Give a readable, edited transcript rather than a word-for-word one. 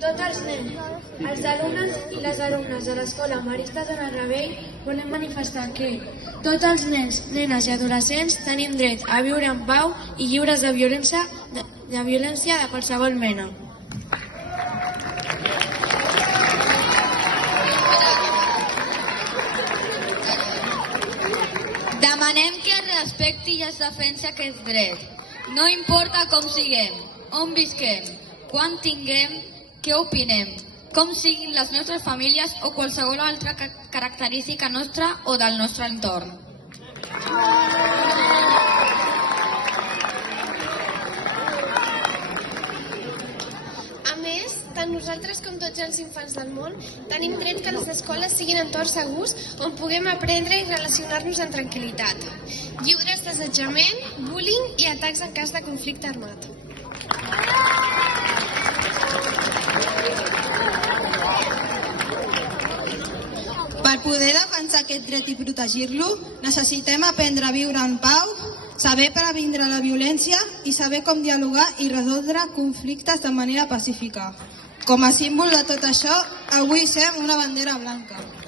Tots els nens, els alumnes i les alumnes de l'Escola Maristes en el Ravell volem manifestar que tots els nens, nenes i adolescents tenim dret a viure en pau i lliures de violència de qualsevol mena. Demanem que es respecti i es defensi aquest dret. No importa com siguem, on visquem, quan tinguem, què opinem, com siguin les nostres famílies o qualsevol altra característica nostra o del nostre entorn. A més, tant nosaltres com tots els infants del món tenim dret que les escoles siguin entorns segurs on puguem aprendre i relacionar-nos en tranquil·litat, lliures d'assetjament, bullying i atacs en cas de conflicte armat. Per poder defensar aquest dret i protegir-lo, necessitem aprendre a viure en pau, saber previndre la violència i saber com dialogar i resoldre conflictes de manera pacífica. Com a símbol de tot això, avui hissem una bandera blanca.